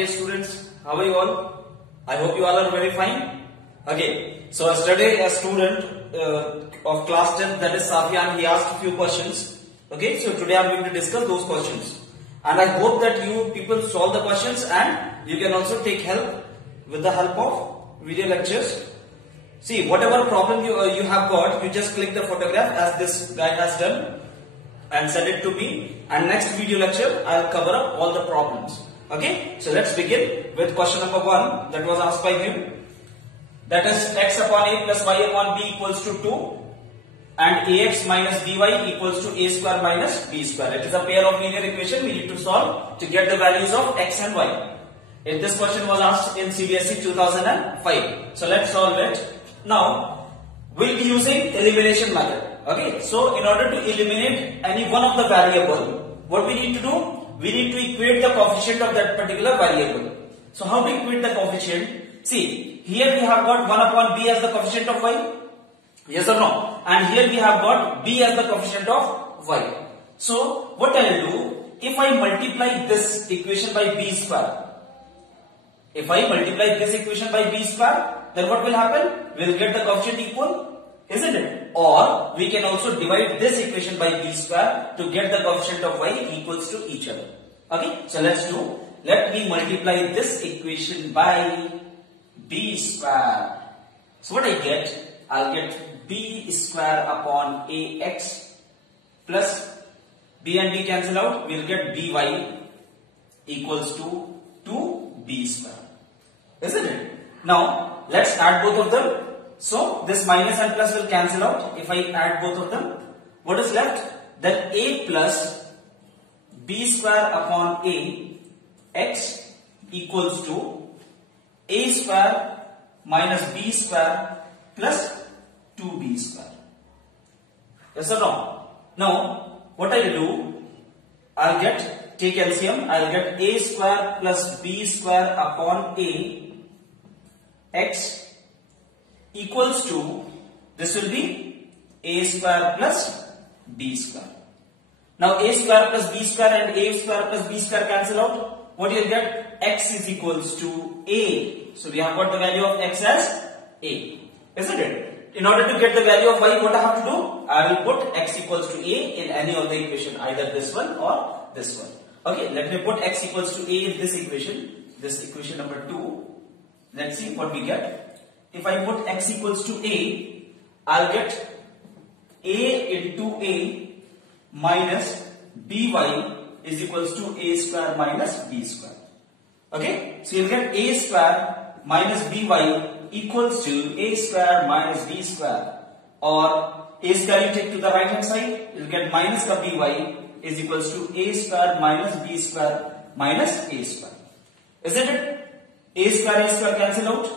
dear students, how are you all? I hope you all are very fine. Okay, so yesterday a student of class 10, that is Safian, he asked a few questions. Okay, so today I am going to discuss those questions. And I hope that you people solve the questions and you can also take help with the help of video lectures. See, whatever problem you have got, you just click the photograph as this guy has done and send it to me, and next video lecture I will cover up all the problems. Okay, so let's begin with question number 1 that was asked by him. That is x upon a plus y upon b equals to 2 and ax minus by equals to a square minus b square. It is a pair of linear equation we need to solve to get the values of x and y. If this question was asked in CBSE 2005. So let's solve it. Now we'll be using elimination method. Okay, so in order to eliminate any one of the variable, what we need to do? We need to equate the coefficient of that particular variable. So how to equate the coefficient? See, here we have got 1 upon b as the coefficient of y. Yes or no? And here we have got b as the coefficient of y. So what I will do, if I multiply this equation by b square, if I multiply this equation by b square, then what will happen? We will get the coefficient equal, isn't it? Or we can also divide this equation by b square to get the coefficient of y equals to each other. Okay, so let's do. Let me multiply this equation by b square. So what I get? I'll get b square upon ax plus b and b cancel out. We'll get by equals to 2b square. Isn't it? Now let's add both of them. So this minus and plus will cancel out. If I add both of them, what is left? Then a plus b square upon a x equals to a square minus b square plus 2b square. Yes or no? Now what I will do, I'll get, take LCM, I'll get a square plus b square upon a x equals to, this will be a square plus b square. Now a square plus b square and a square plus b square cancel out. What you will get? X is equals to a. So we have got the value of x as a, isn't it? In order to get the value of y, what I have to do? I will put x equals to a in any of the equation, either this one or this one. Okay, let me put x equals to a in this equation number 2. Let's see what we get. If I put x equals to a, I'll get a into a minus by is equals to a square minus b square. Okay, so you'll get a square minus by equals to a square minus b square, or a square you take to the right hand side, you'll get minus the by is equals to a square minus b square minus a square. Isn't it? A square cancel out.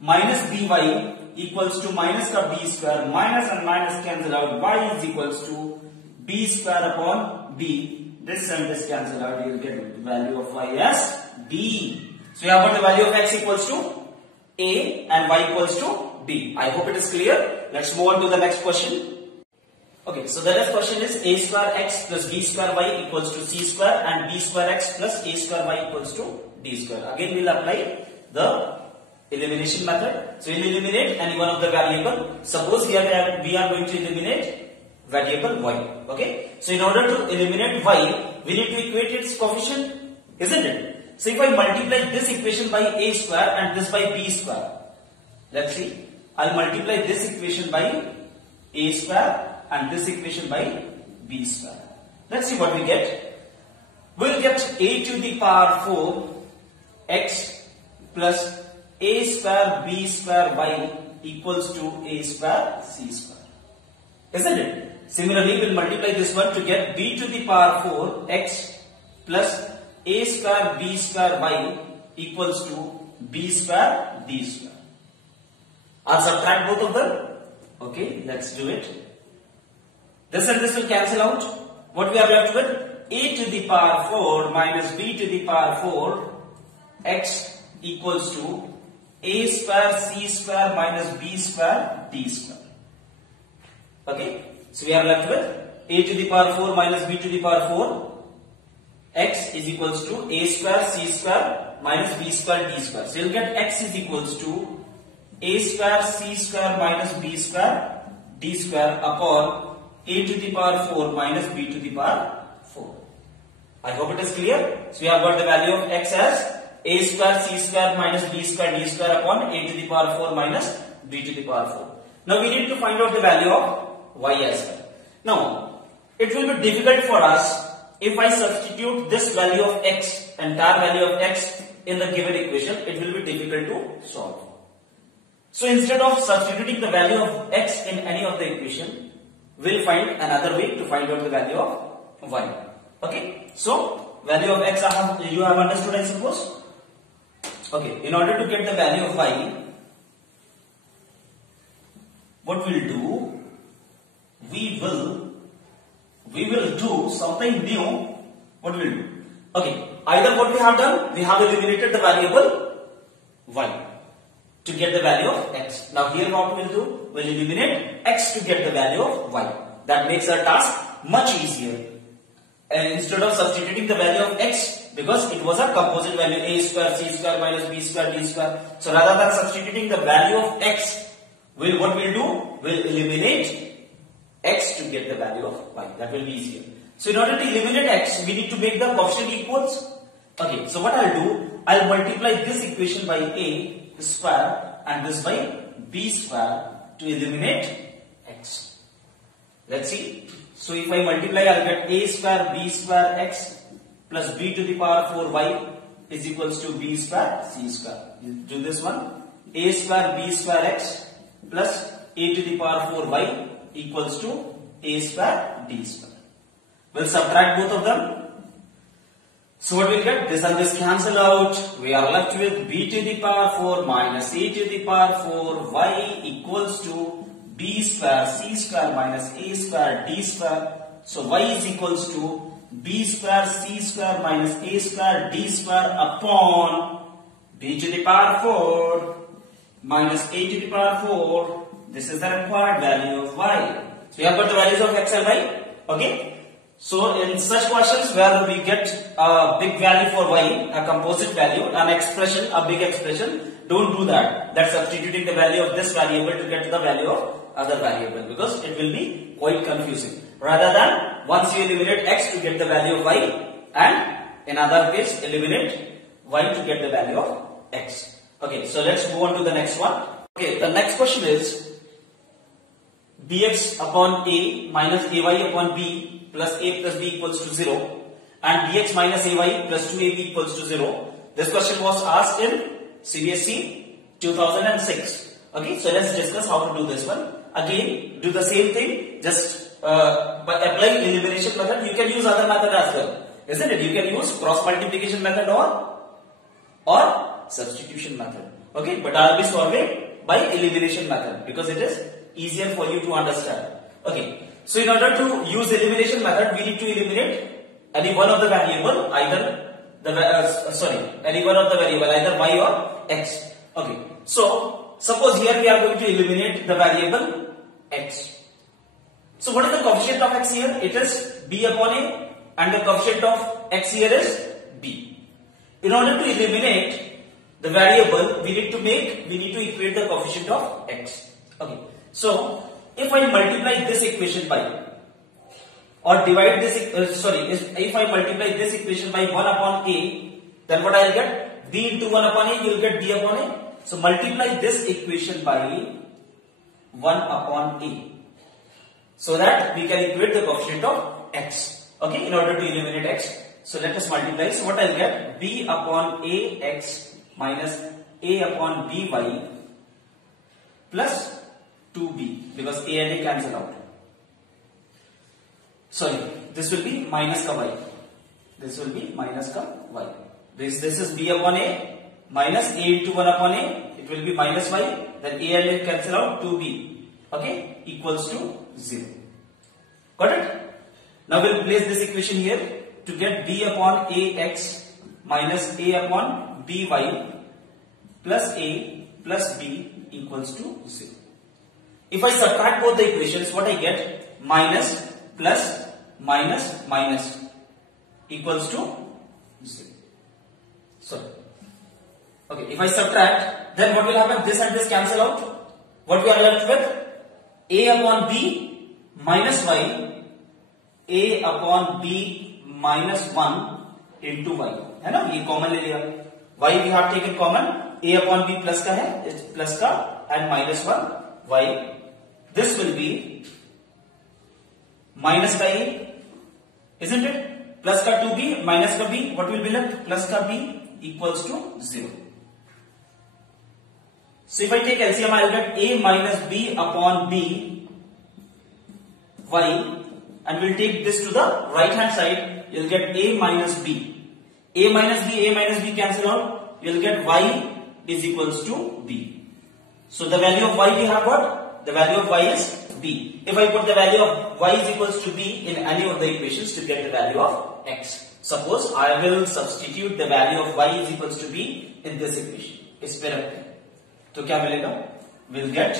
Minus by equals to minus ka b square, minus and minus cancel out, y is equals to b square upon b. This and this cancel out, you will get the value of y as b. So you have got the value of x equals to a and y equals to b. I hope it is clear. Let's move on to the next question. Okay, so the next question is a square x plus b square y equals to c square and b square x plus a square y equals to d square. Again we will apply the elimination method. So we will eliminate any one of the variable. Suppose here we are going to eliminate variable y. Okay. So in order to eliminate y, we need to equate its coefficient, isn't it? So if I multiply this equation by a square and this by b square, let's see. I'll multiply this equation by a square and this equation by b square. Let's see what we get. We'll get a to the power 4 x plus a square b square y equals to a square c square. Isn't it? Similarly, we'll multiply this one to get b to the power 4 x plus a square b square y equals to b square d square. I'll subtract both of them. Okay, let's do it. This and this will cancel out. What we are left with? A to the power 4 minus b to the power 4 x equals to a square c square minus b square d square. Okay, so we are left with a to the power 4 minus b to the power 4 x is equals to a square c square minus b square d square. So you'll get x is equals to a square c square minus b square d square upon a to the power 4 minus b to the power 4. I hope it is clear. So we have got the value of x as a square c square minus b square d square upon a to the power 4 minus b to the power 4. Now we need to find out the value of y as well. Now it will be difficult for us if I substitute this value of x, entire value of x in the given equation. It will be difficult to solve. So instead of substituting the value of x in any of the equation, we'll find another way to find out the value of y. Okay, so value of x you have understood, I suppose. Okay, in order to get the value of y, what we'll do, we will do something new. What we'll do? Okay, either what we have done, we have eliminated the variable y to get the value of x. Now here what we'll do, we'll eliminate x to get the value of y. That makes our task much easier. And instead of substituting the value of x, because it was a composite value, a square c square minus b square d square. So rather than substituting the value of x, what we'll do, we'll eliminate x to get the value of y. That will be easier. So in order to eliminate x, we need to make the coefficient equals. Okay, so what I'll do, I'll multiply this equation by a square and this by b square to eliminate x. Let's see. So if I multiply, I'll get a square b square x plus b to the power 4y is equals to b square c square. Do this one. A square b square x plus a to the power 4y equals to a square d square. We'll subtract both of them. So what we'll get? This and this cancel out. We are left with b to the power 4 minus a to the power 4 y equals to b square c square minus a square d square. So y is equals to b square c square minus a square d square upon b to the power 4 minus a to the power 4. This is the required value of y. So we have got the values of x and y. Okay. So in such questions where we get a big value for y, a composite value, an expression, a big expression, don't do that. That's substituting the value of this variable to get the value of other variable, because it will be quite confusing. Rather than once you eliminate x to get the value of y, and in other case eliminate y to get the value of x. Okay, so let's move on to the next one. Okay, the next question is bx upon a minus ay upon b plus a plus b equals to 0 and dx minus ay plus 2ab equals to 0. This question was asked in CBSE 2006. Okay, so let's discuss how to do this one. Again, do the same thing, just by applying elimination method. You can use other method as well, isn't it? You can use cross multiplication method or substitution method. Okay, but I'll be solving by elimination method because it is easier for you to understand. Okay. So in order to use elimination method, we need to eliminate any one of the variable, either either y or x. Okay. So suppose here we are going to eliminate the variable x. So what is the coefficient of x here? It is b upon a, and the coefficient of x here is b. In order to eliminate the variable, we need to equate the coefficient of x. Okay. So if I multiply this equation by, or divide this, if I multiply this equation by 1 upon a, then what I will get? B into 1 upon a, you will get b upon a. So multiply this equation by 1 upon a, so that we can equate the coefficient of x. Okay, in order to eliminate x. So let us multiply. So what I will get? B upon a x minus a upon by plus 2b, because a and a cancel out. Sorry, this will be minus ka y. This will be minus ka y. This is b upon a minus a into 1 upon a. It will be minus y. Then a and a cancel out, 2b. Okay, equals to 0. Got it? Now we'll place this equation here to get b upon ax minus a upon by plus a plus b equals to 0. If I subtract both the equations, what I get? Minus plus minus minus equals to 0. Sorry. Okay, if I subtract, then what will happen? This and this cancel out. What we are left with? A upon b minus y, a upon b minus 1 into y. है ना, ये common ले लिया. y we have taken common. a upon b plus का है, plus का and minus 1 y. This will be minus का a, isn't it? Plus का 2b minus का b. What will be left? Plus का b equals to 0. So if I take LCM, I will get a minus b upon b y, and we'll take this to the right hand side. You'll get a minus b. A minus b cancel out. You'll get y is equals to b. So the value of y we have what? The value of y is b. If I put the value of y is equals to b in any of the equations to get the value of x. Suppose I will substitute the value of y is equals to b in this equation. इस पे रखते हैं. तो क्या मिलेगा? We'll get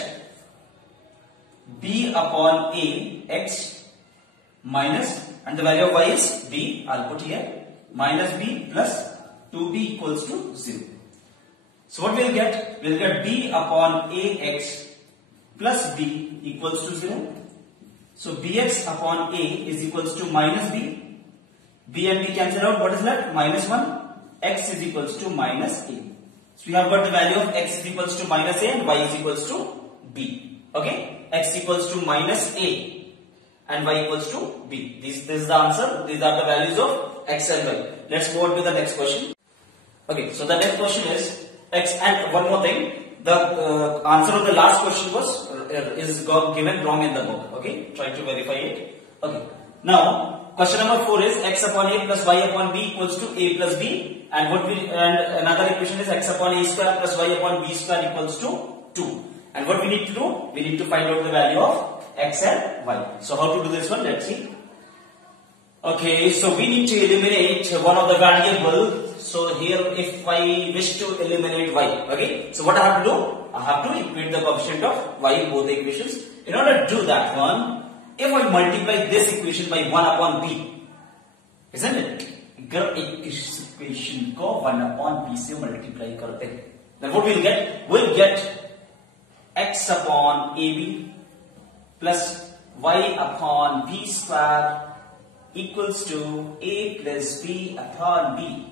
b upon a x minus, and the value of y is b. I'll put here minus b plus 2b equals to 0. So what we'll get? We'll get b upon a x plus b equals to 0. So bx upon a is equals to minus b. B and b cancel out. What is left? Minus 1. X is equals to minus a. So we have got the value of x is equals to minus a and y is equals to b. Okay? X equals to minus a and y equals to b. This is the answer. These are the values of x and y. Let's move on to the next question. Okay, so the next question is x, and one more thing. The answer of the last question was is given wrong in the book. Okay, try to verify it. Okay, now question number 4 is x upon a plus y upon b equals to a plus b, and another equation is x upon a square plus y upon b square equals to 2. And what we need to do? We need to find out the value of x and y. So how to do this one? Let's see. Okay, so we need to eliminate one of the variable. So here, if I wish to eliminate y, okay, so what I have to do? I have to equate the coefficient of y in both the equations. In order to do that one, if I multiply this equation by 1 upon b, isn't it? अगर इस equation को 1 upon b से multiply करते हैं, then what we'll get? We'll get x upon ab plus y upon b square equals to a plus b upon b.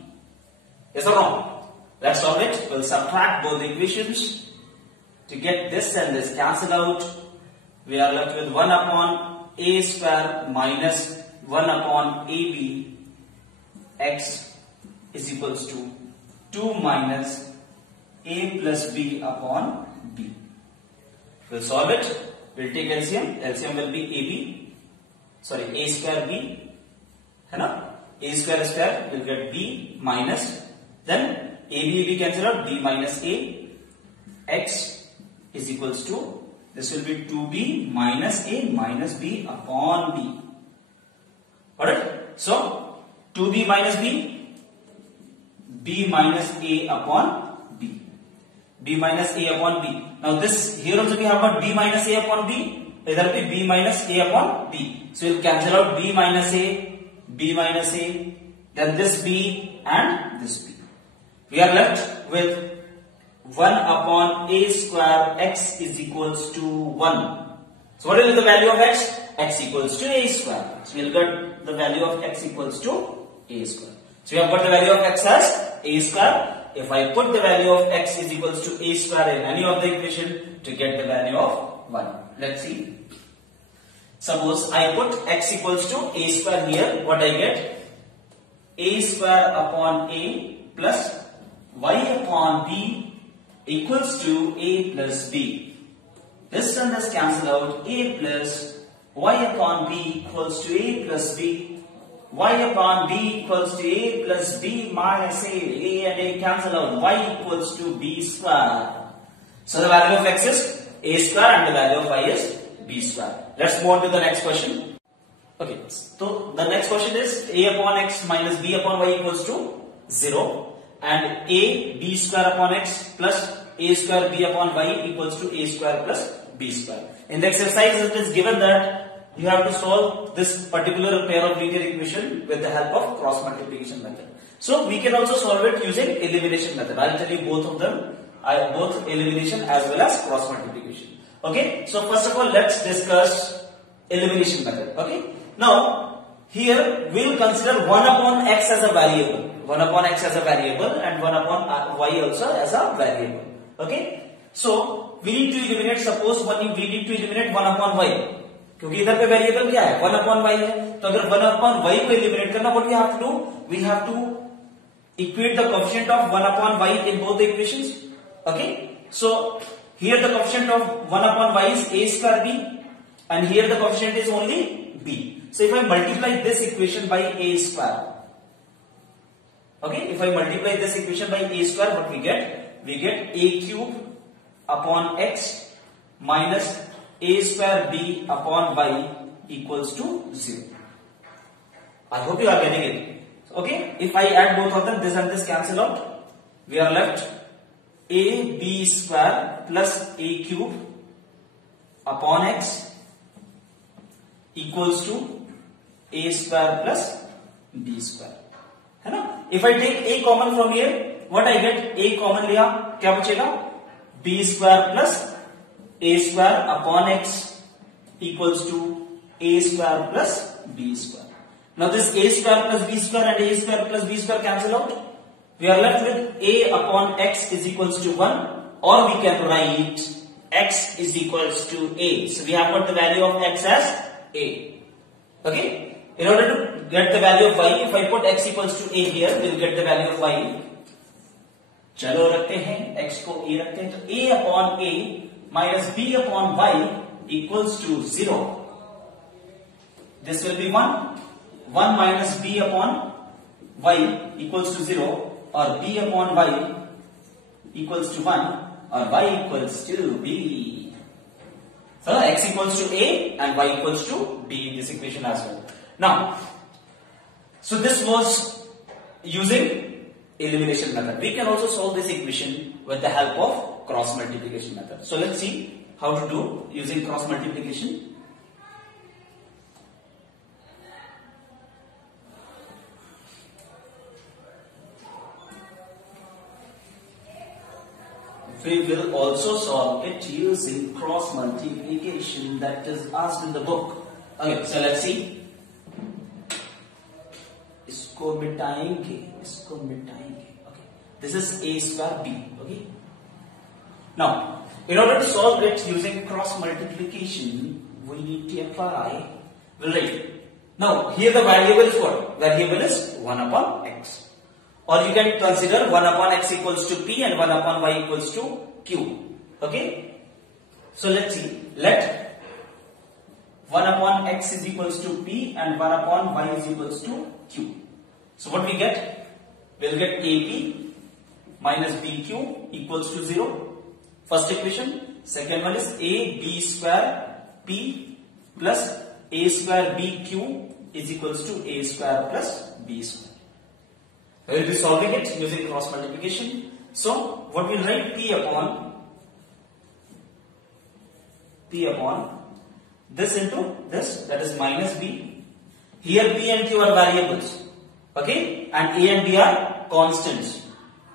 Yes or no? Let's solve it. We'll subtract both the equations to get this and this cancel out. We are left with 1 upon a square minus 1 upon ab x is equals to 2 minus a plus b upon b. We'll solve it. We'll take LCM. LCM will be a square b. है ना? A square will get b minus, then a cancel out, b minus a, x is equals to, this will be 2b minus a minus b upon b. Alright? So 2b minus b minus a upon b. B minus a upon b. Now this, here also we have got b minus a upon b. Either be b minus a upon b. So we'll cancel out b minus a, then this b and this b. We are left with 1 upon a square x is equals to 1. So what is the value of x? X equals to a square. So we will get the value of x equals to a square. So we have got the value of x as a square. If I put the value of x is equals to a square in any of the equation to get the value of 1. Let's see. Suppose I put x equals to a square here. What I get? A square upon a plus y upon b equals to a plus b. This and this cancel out. A plus y upon b equals to a plus b. Y upon b equals to a plus b minus a. A and a cancel out. Y equals to b square. So the value of x is a square and the value of y is b square. Let's move on to the next question. Okay, so the next question is a upon x minus b upon y equals to 0, and a b square upon x plus a square b upon y equals to a square plus b square. In the exercise it is given that you have to solve this particular pair of linear equation with the help of cross multiplication method. So we can also solve it using elimination method. I'll tell you both of them, both elimination as well as cross multiplication. Okay, so first of all let's discuss elimination method. Okay, now here we will consider 1 upon x as a variable, 1 upon x as a variable and 1 upon y also as a variable. Okay, so we need to eliminate, suppose we need to eliminate 1 upon y, क्योंकि इधर पे variable क्या है 1 upon y है, तो अगर 1 upon y को eliminate करना, what we have to do, we have to equate the coefficient of 1 upon y in both the equations. Okay, so here the coefficient of 1 upon y is a square b and here the coefficient is only b. So if I multiply this equation by a square, okay, if I multiply this equation by a square, what we get? We get a cube upon x minus a square b upon y equals to 0. I hope you are getting it. Okay, if I add both of them, this and this cancel out, we are left a b square plus a cube upon x equals to a square plus b square, है ना? If I take a common from here, what I get? a common लिया, क्या बचेगा? b square plus a square upon x equals to a square plus b square. Now this a square plus b square and a square plus b square cancel out. We are left with a upon x is equals to 1, or we can write x is equals to a. So we have got the value of x as a. Okay. In order to get the value of y, if I put x equals to a here, we will get the value of y. चलो रखते हैं x को a रखते हैं, तो a upon a minus b upon y equals to 0. This will be 1. 1 minus b upon y equals to 0, or b upon y equals to 1, or y equals to b. So x equals to a and y equals to b in this equation as well. Now, so this was using elimination method. We can also solve this equation with the help of cross multiplication method. So let's see how to do using cross multiplication. We will also solve it using cross multiplication that is asked in the book. Okay, so let's see. इसको मिटाएंगे, इसको मिटाएंगे. Okay, this is a square b. Okay. Now, in order to solve it using cross multiplication, we need to apply. We'll write. Now, here the variable is what? Variable is 1 upon x. Or you can consider 1 upon x equals to p and 1 upon y equals to q. Okay. So let's see. Let 1 upon x is equals to p and 1 upon y is equals to q. So what we get? We'll get ab minus bq equals to 0. First equation. Second one is a b square p plus a square bq is equals to a square plus b square. We will be solving it using cross multiplication. So what we'll write? P upon this into this, that is minus b. Here p and q are variables. Okay, and a and b are constants.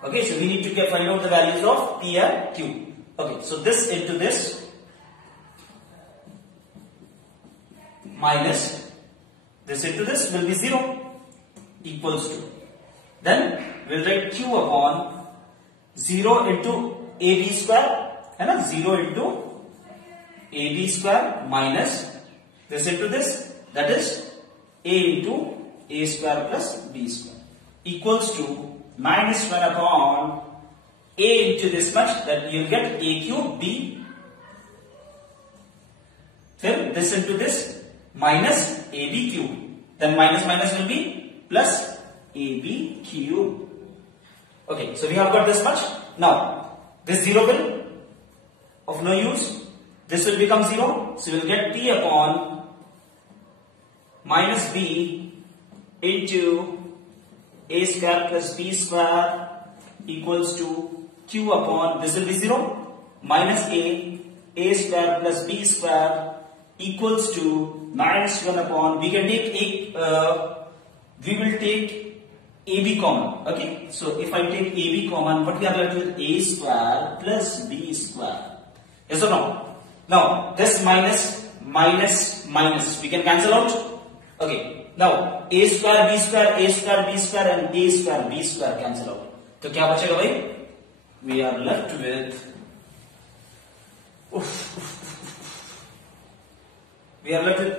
Okay, so we need to find out the values of p and q. Okay, so this into this minus this into this will be 0 equals to. Then we'll write q upon 0 into ab square, है ना, 0 into ab square minus this into this, that is a into a square plus b square equals to minus 1 upon a into this much, that you'll get a cube b, then this into this minus ab cube, then minus minus will be plus ab cube. Okay, so we have got this much. Now this 0 will of no use, this will become 0, so we will get p upon minus b into a square plus b square equals to q upon, this will be 0, minus a square plus b square equals to minus 1 upon, we can take we will take AB common. Okay, so if I take AB common, what we are left with? A square plus B square. Yes or no? Now this minus we can cancel out. Okay, now A square B square, A square B square and A square B square cancel out. तो क्या बचेगा भाई? We are left with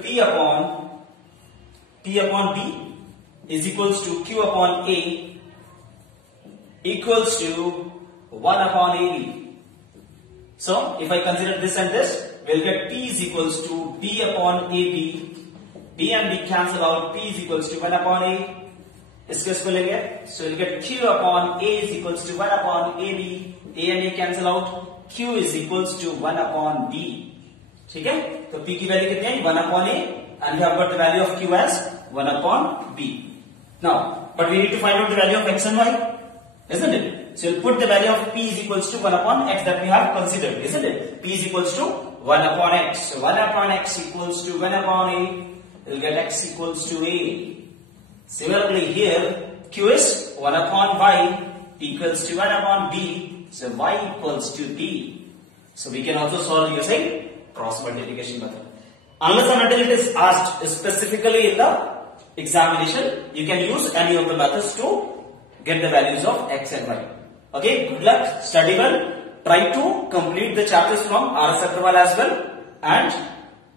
P upon B is equals to Q upon A equals to 1 upon AB. So if I consider this and this, we'll get P is equals to B upon AB. B and B cancel out. P is equals to 1 upon A. इसको लेंगे, so we'll get Q upon A is equals to 1 upon AB. A and A cancel out. Q is equals to 1 upon B. ठीक है? तो P की value कितनी है? 1 upon A, and we have got the value of Q as 1 upon B. Now, but we need to find out the value of X and Y, isn't it? So we'll put the value of P is equals to 1 upon X that we have considered, isn't it? P is equals to 1 upon X. So 1 upon X equals to 1 upon A. We'll get X equals to A. Similarly here, Q is 1 upon Y equals to 1 upon B. So Y equals to B. So we can also solve using cross multiplication method. Unless and until it is asked specifically in the examination, you can use any of the methods to get the values of X and Y. Okay, good luck, study well, try to complete the chapters from R.S. Agrawal as well, and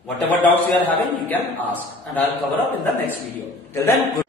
whatever doubts you are having, you can ask, and I will cover up in the next video. Till then, good